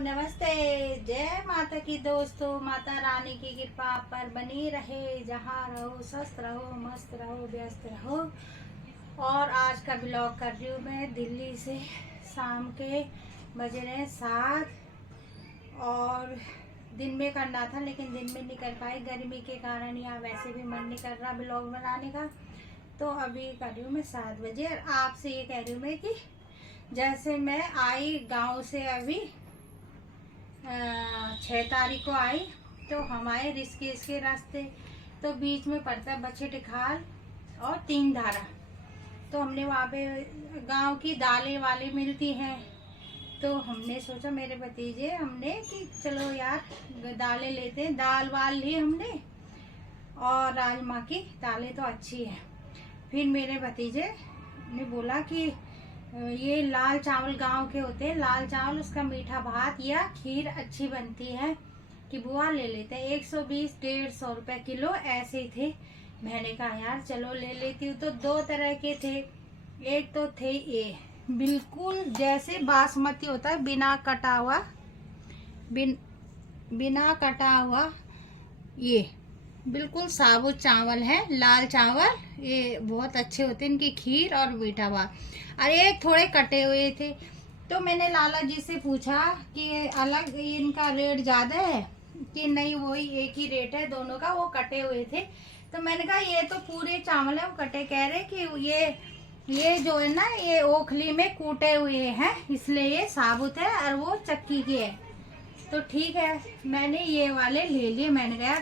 नमस्ते। जय माता की दोस्तों, माता रानी की कृपा आप पर बनी रहे। जहाँ रहो स्वस्थ रहो, मस्त रहो, व्यस्त रहो। और आज का ब्लॉग कर रही हूँ मैं दिल्ली से। शाम के बज रहे हैं 7 और दिन में करना था लेकिन दिन में नहीं कर पाई गर्मी के कारण, या वैसे भी मन नहीं कर रहा ब्लॉग बनाने का। तो अभी कर रही हूँ मैं 7 बजे। और आपसे ये कह रही हूँ मैं कि जैसे मैं आई गांव से अभी 6 तारीख को आई, तो हमारे ऋषिकेश के रास्ते तो बीच में पड़ता है बछेटिखाल और 3 धारा। तो हमने वहाँ पे गांव की दालें वालें मिलती हैं, तो हमने सोचा मेरे भतीजे हमने कि चलो यार दालें लेते हैं। दाल वाल ली हमने और राजमा की दालें तो अच्छी है। फिर मेरे भतीजे ने बोला कि ये लाल चावल गांव के होते हैं, लाल चावल उसका मीठा भात या खीर अच्छी बनती है कि बुआ ले लेते हैं। 120-150 रुपए किलो ऐसे ही थे। मैंने कहा यार चलो ले लेती हूँ। तो 2 तरह के थे। एक तो थे ये बिल्कुल जैसे बासमती होता है, बिना कटा हुआ, बिना कटा हुआ, ये बिल्कुल साबुत चावल है, लाल चावल। ये बहुत अच्छे होते हैं, इनकी खीर और मीठा भात। और एक थोड़े कटे हुए थे। तो मैंने लाला जी से पूछा कि ये अलग इनका रेट ज़्यादा है कि नहीं, वही एक ही रेट है दोनों का। वो कटे हुए थे। तो मैंने कहा ये तो पूरे चावल है, वो कटे। कह रहे कि ये जो है ना, ये ओखली में कूटे हुए हैं इसलिए ये साबुत है और वो चक्की की है। तो ठीक है, मैंने ये वाले ले लिए। मैंने कहा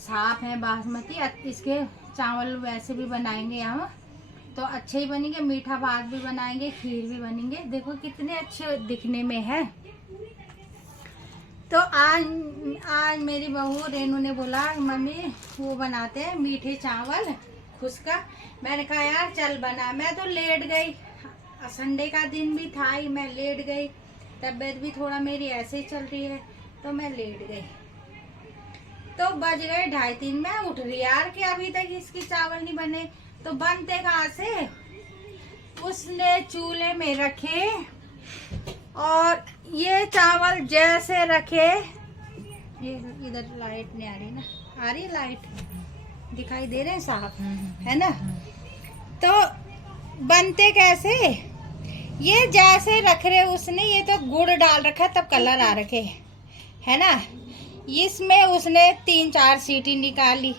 साफ है बासमती, इसके चावल वैसे भी बनाएंगे हम तो अच्छे ही बनेंगे, मीठा भात भी बनाएंगे, खीर भी बनेंगे। देखो कितने अच्छे दिखने में है। तो आज मेरी बहू रेनू ने बोला मम्मी वो बनाते हैं मीठे चावल खुसका। मैंने कहा यार चल बना। मैं तो लेट गई, संडे का दिन भी था ही, मैं लेट गई। तबीयत भी थोड़ा मेरी ऐसे ही चल रही है तो मैं लेट गई। तो बज गए 2:30। मैं उठ रही यार कि अभी तक इसकी चावल नहीं बने। तो बनते कहाँ से, उसने चूल्हे में रखे और ये चावल जैसे रखे। ये इधर लाइट नहीं आ रही ना, आ रही लाइट, दिखाई दे रहे हैं साहब, है ना। तो बनते कैसे, ये जैसे रख रहे उसने, ये तो गुड़ डाल रखा तब कलर आ रखे है ना। इसमें उसने 3-4 सीटी निकाली,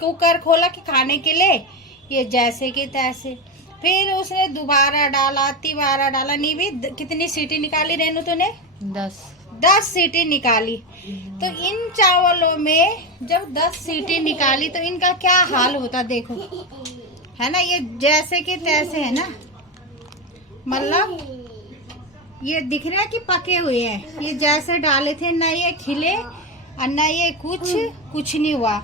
कुकर खोला कि खाने के लिए, ये जैसे कि तैसे। फिर उसने दोबारा डाला, तिबारा डाला। नहीं भी कितनी सीटी निकाली रेनू तूने? 10 सीटी निकाली। तो इन चावलों में जब 10 सीटी निकाली तो इनका क्या हाल होता देखो, है ना। ये जैसे कि तैसे है ना, मतलब ये दिख रहा है कि पके हुए हैं। ये जैसे डाले थे ना, ये खिले और ना ये कुछ नहीं हुआ।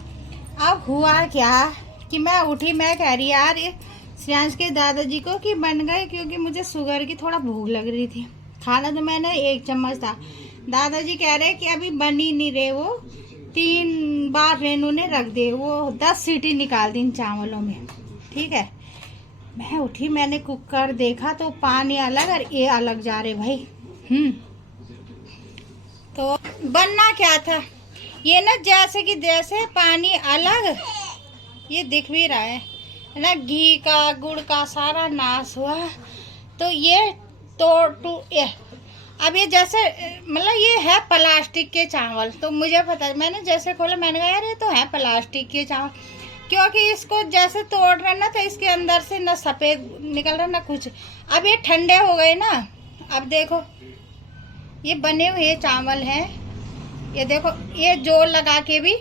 अब हुआ क्या कि मैं उठी, मैं कह रही यार ये श्रेयांश के दादाजी को कि बन गए, क्योंकि मुझे शुगर की थोड़ा भूख लग रही थी। खाना तो मैंने 1 चम्मच था। दादाजी कह रहे कि अभी बन ही नहीं रहे। वो 3 बार रेनू ने रख दे, वो 10 सीटी निकाल दी इन चावलों में। ठीक है, मैं उठी, मैंने कुकर देखा तो पानी अलग और ये अलग जा रहे भाई। तो बनना क्या था, ये ना जैसे कि जैसे पानी अलग, ये दिख भी रहा है ना, घी का गुड़ का सारा नाश हुआ। तो ये अब ये जैसे मतलब ये है प्लास्टिक के चावल। तो मुझे पता, मैंने जैसे खोला मैंने कहा यार ये तो है प्लास्टिक के चावल, क्योंकि इसको जैसे तोड़ रहे ना तो इसके अंदर से ना सफ़ेद निकल रहा ना कुछ। अब ये ठंडे हो गए ना, अब देखो ये बने हुए चावल हैं। ये देखो, ये जोर लगा के भी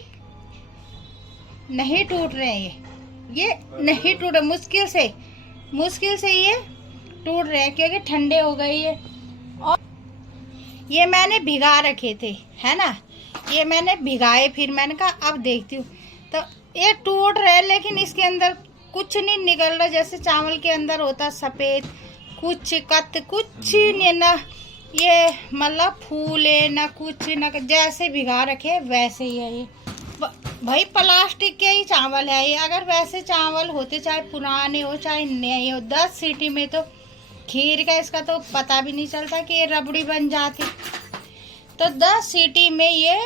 नहीं टूट रहे हैं। ये नहीं टूट रहे, मुश्किल से ये टूट रहे हैं क्योंकि ठंडे हो गए ये। और ये मैंने भिगा रखे थे, है ना, ये मैंने भिगाए। फिर मैंने कहा अब देखती हूँ। तो ये टूट रहे लेकिन इसके अंदर कुछ नहीं निकल रहा, जैसे चावल के अंदर होता सफ़ेद कुछ नहीं ना। ये मतलब फूले ना कुछ ना, जैसे भिगा रखे वैसे ही है ये भाई। प्लास्टिक के ही चावल है ये। अगर वैसे चावल होते, चाहे पुराने हो चाहे नए हो, 10 सीटी में तो खीर का इसका तो पता भी नहीं चलता कि ये रबड़ी बन जाती। तो 10 सीटी में ये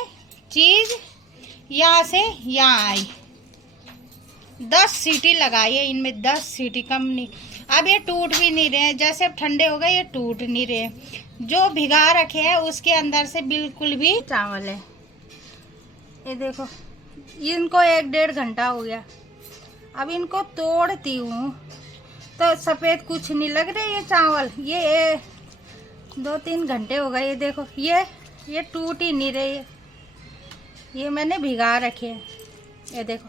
चीज़ यहाँ से यहाँ आई। 10 सीटी लगाई है इनमें, 10 सीटी, कम नहीं। अब ये टूट भी नहीं रहे, जैसे अब ठंडे हो गए ये टूट नहीं रहे। जो भिगा रखे हैं उसके अंदर से बिल्कुल भी चावल है। ये देखो, इनको 1-1.5 घंटा हो गया। अब इनको तोड़ती हूँ तो सफ़ेद कुछ नहीं लग रहे ये चावल। ये 2-3 घंटे हो गए। ये देखो, ये टूट ही नहीं रहे। ये मैंने भिगा रखे हैं। ये देखो,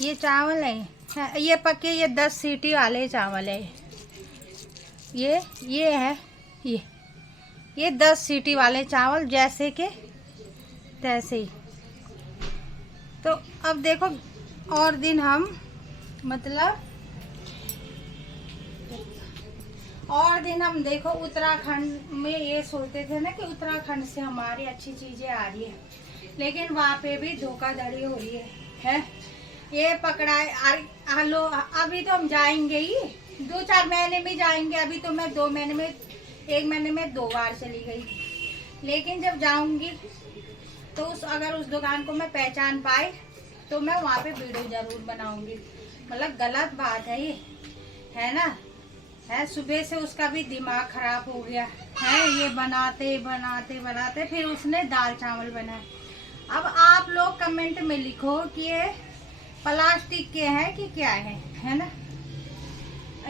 ये चावल है, ये पके, ये 10 सीटी वाले चावल है। ये है, ये 10 सीटी वाले चावल, जैसे के तैसे ही। तो अब देखो, और दिन हम देखो उत्तराखंड में ये सोचते थे ना कि उत्तराखंड से हमारी अच्छी चीज़ें आ रही है, लेकिन वहाँ पे भी धोखाधड़ी हो रही है। ये पकड़ा है। हेलो, अभी तो हम जाएंगे ही, 2-4 महीने में जाएंगे। अभी तो मैं 1 महीने में 2 बार चली गई। लेकिन जब जाऊंगी तो अगर उस दुकान को मैं पहचान पाई तो मैं वहाँ पे वीडियो जरूर बनाऊंगी। मतलब गलत बात है ये, है ना। है, सुबह से उसका भी दिमाग खराब हो गया है। ये बनाते फिर उसने दाल चावल बनाए। अब आप लोग कमेंट में लिखो कि ये प्लास्टिक के हैं कि क्या है ना।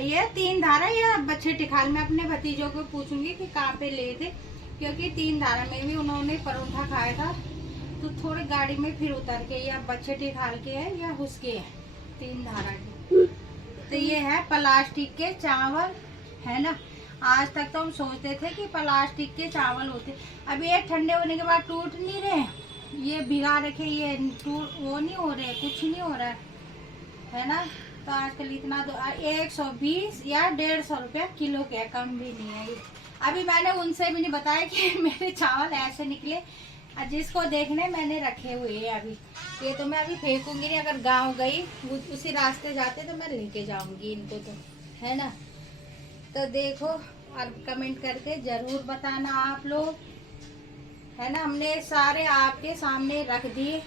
ये 3 धारा, या बच्चे टिखाल में अपने भतीजों को पूछूंगी कि कहाँ पे ले थे, क्योंकि 3 धारा में भी उन्होंने परोठा खाया था। तो थोड़ी गाड़ी में फिर उतर के, या बच्चे टिखाल के है या उसके है, 3 धारा के। तो ये है प्लास्टिक के चावल, है ना। आज तक तो हम सोचते थे कि प्लास्टिक के चावल होते। अब ये ठंडे होने के बाद टूट नहीं रहे, ये भिगा रखे, ये वो नहीं हो रहे, कुछ नहीं हो रहा है ना। तो आजकल इतना तो 120 या 150 रुपया किलो के, कम भी नहीं है। अभी मैंने उनसे भी नहीं बताया कि मेरे चावल ऐसे निकले। जिसको देखने मैंने रखे हुए हैं अभी। ये तो मैं अभी फेंकूंगी नहीं, अगर गांव गई उसी रास्ते जाते तो मैं लेके जाऊंगी इनको, तो है ना। तो देखो, और कमेंट करके जरूर बताना आप लोग, है ना। हमने सारे आपके सामने रख दिए।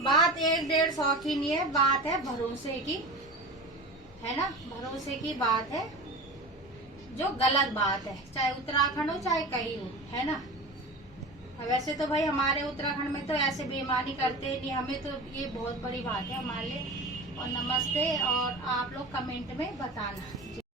बात 1-1.5 की नहीं है, बात है भरोसे की, है ना। भरोसे की बात है, जो गलत बात है, चाहे उत्तराखंड हो चाहे कहीं हो, है ना। वैसे तो भाई हमारे उत्तराखंड में तो ऐसे बेईमानी करते नहीं, हमें तो ये बहुत बड़ी बात है हमारे लिए। और नमस्ते, और आप लोग कमेंट में बताना।